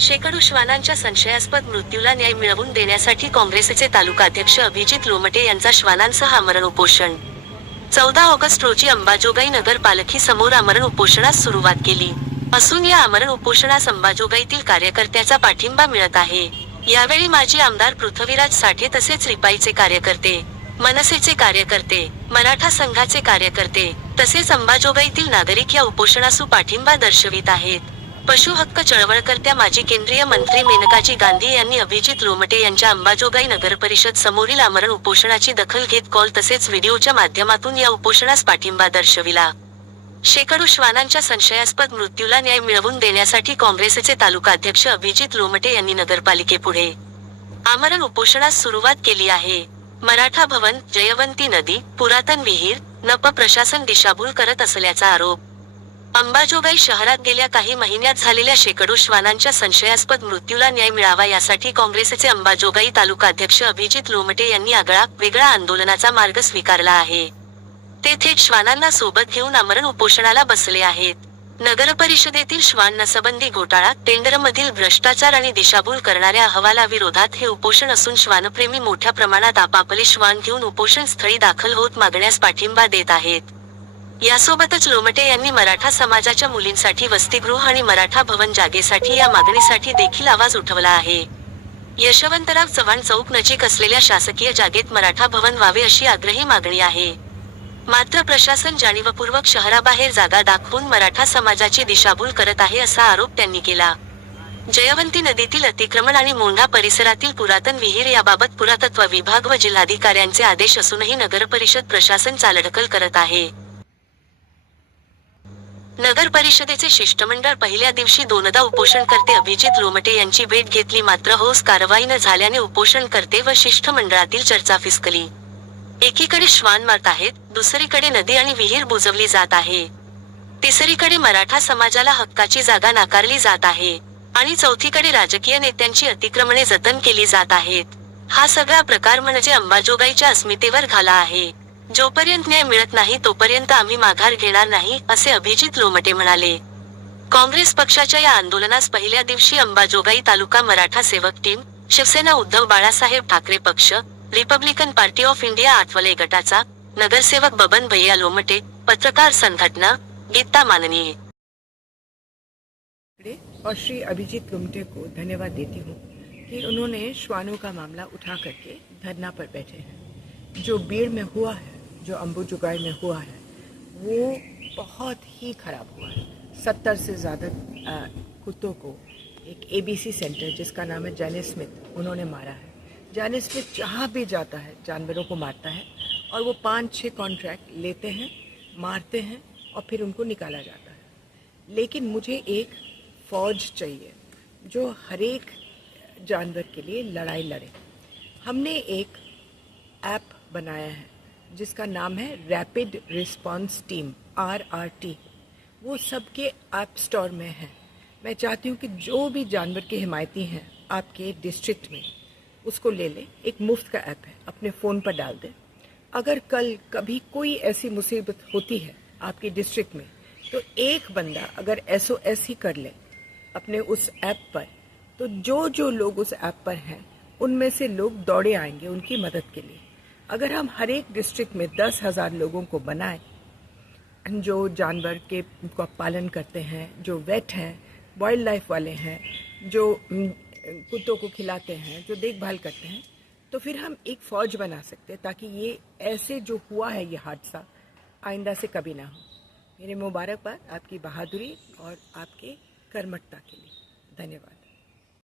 शेकडो श्वानांच्या संशयास्पद मृत्यूला न्याय मिळवून देण्यासाठी काँग्रेसचे तालुकाध्यक्ष अभिजित लोमटे यांचा श्वानांसह आमरण उपोषण. 14 ऑगस्ट रोजी अंबाजोगाई नगरपालिके समोर आमरण उपोषणास सुरुवात केली असून या आमरण उपोषणास अंबाजोगाईतील कार्यकर्त्याचा पाठिंबा मिळत आहे. यावेळी माजी आमदार पृथ्वीराज साठे तसेच रिपाईचे कार्यकर्ते, मनसेचे कार्यकर्ते, मराठा संघाचे कार्यकर्ते तसेच अंबाजोगाईतील नागरिक या उपोषणास पाठिंबा दर्शवित आहेत. पशु हक्क चळवळकर्त्या माजी केंद्रीय मंत्री मेनकाजी गांधी यांनी अभिजित लोमटे यांच्या अंबाजोगाई नगरपरिषद समोरील आमरण उपोषणाची दखल घेत कॉल तसेच व्हिडिओच्या माध्यमातून या उपोषणास पाठिंबा दर्शविला. शेकडो श्वानांच्या संशयास्पद मृत्यूला न्याय मिळवून देण्यासाठी काँग्रेसचे तालुकाध्यक्ष अभिजित लोमटे यांनी नगरपालिकेपुढे आमरण उपोषणास सुरुवात केली आहे. मराठा भवन, जयवंती नदी, पुरातन विहीर, नप प्रशासन दिशाभूल करत असल्याचा आरोप. अंबाजोगाई शहरात गेल्या काही महिन्यात झालेल्या शेकडो श्वानांच्या संशयास्पद मृत्यूला न्याय मिळावा यासाठी काँग्रेसचे अंबाजोगाई तालुकाध्यक्ष अभिजित लोमटे यांनी आगळा वेगळा आंदोलनाचा मार्ग स्वीकारला आहे. ते थेट श्वानांना सोबत घेऊन आमरण उपोषणाला बसले आहेत. नगरपरिषदेतील श्वान नसबंदी घोटाळा, टेंडरमधील भ्रष्टाचार आणि दिशाभूल करणाऱ्या अहवालाविरोधात हे उपोषण असून श्वानप्रेमी मोठ्या प्रमाणात आपापले श्वान घेऊन उपोषण स्थळी दाखल होत मागण्यास पाठिंबा देत आहेत. यासोबतच लोमटे यांनी मराठा समाजाच्या मुलींसाठी वसतिगृह आणि मराठा भवन जागेसाठी या मागणीसाठी देखील आवाज उठवला आहे. यशवंतराव चव्हाण चौक नजीक असलेल्या शासकीय जागेत मराठा भवन व्हावे अशी आग्रही मागणी आहे. मात्र प्रशासन जाणीवपूर्वक शहराबाहेर जागा दाखवून मराठा समाजाची दिशाभूल करत आहे असा आरोप त्यांनी केला. जयवंती नदीतील अतिक्रमण आणि मोंढा परिसरातील पुरातन विहीर याबाबत पुरातत्व विभाग व जिल्हाधिकाऱ्यांचे आदेश असूनही नगरपरिषद प्रशासन चालढकल करत आहे. नगर परिषदेचे शिष्टमंडळ पहिल्या दिवशी दोनदा उपोषणकर्ते अभिजित लोमटे यांची भेट घेतली मात्र ठोस कारवाई न झाल्याने उपोषणकर्ते व शिष्टमंडळातील चर्चा फिसकली. एकीकडे श्वान मरत आहेत, दुसरीकडे नदी आणि विहीर बुजवली जात आहे, तिसरीकडे मराठा समाजाला हक्काची जागा नाकारली जात आहे आणि चौथीकडे राजकीय नेत्यांची अतिक्रमणे जतन केली जात आहेत. हा सगळा प्रकार म्हणजे अंबाजोगाईच्या अस्मितेवर घाला आहे. जोपर्यंत न्याय मिळत नाही तोपर्यंत आम्ही माघार घेणार नाही, असे अभिजित लोमटे म्हणाले. काँग्रेस पक्षाच्या या आंदोलनास पहिल्या दिवशी अंबाजोगाई तालुका मराठा सेवक टीम, शिवसेना उद्धव बाळासाहेब ठाकरे पक्ष, Republican party of India Athawale गटाचा नगरसेवक बबन भैया लोमटे, पत्रकार संघटना गीता माननीय और श्री अभिजीत लोमटे को धन्यवाद देती हूँ कि उन्होंने श्वानों का मामला उठा करके धरना पर बैठे हैं. जो बीड़ में हुआ है, जो अंबाजोगाई में हुआ है, वो बहुत ही खराब हुआ है. 70 से ज़्यादा कुत्तों को एक ABC सेंटर जिसका नाम है जैनी स्मिथ, उन्होंने मारा है. जैनी स्मिथ जहाँ भी जाता है जानवरों को मारता है और वो 5-6 कॉन्ट्रैक्ट लेते हैं, मारते हैं और फिर उनको निकाला जाता है. लेकिन मुझे एक फौज चाहिए जो हर एक जानवर के लिए लड़ाई लड़े. हमने एक ऐप बनाया है जिसका नाम है रैपिड रिस्पांस टीम RRT. वो सबके ऐप स्टोर में है. मैं चाहती हूँ कि जो भी जानवर के हिमायती हैं आपके डिस्ट्रिक्ट में उसको ले लें. एक मुफ्त का ऐप है, अपने फ़ोन पर डाल दें. अगर कल कभी कोई ऐसी मुसीबत होती है आपके डिस्ट्रिक्ट में तो एक बंदा अगर SOS ही कर ले अपने उस ऐप पर, तो जो लोग उस ऐप पर हैं उनमें से लोग दौड़े आएंगे उनकी मदद के लिए. अगर हम हर एक डिस्ट्रिक्ट में 10,000 लोगों को बनाएं जो जानवर के का पालन करते हैं, जो वेट हैं, वाइल्ड लाइफ वाले हैं, जो कुत्तों को खिलाते हैं, जो देखभाल करते हैं, तो फिर हम एक फ़ौज बना सकते हैं ताकि ये ऐसे जो हुआ है ये हादसा आइंदा से कभी ना हो. मेरे मुबारकबाद आपकी बहादुरी और आपके कर्मठता के लिए. धन्यवाद.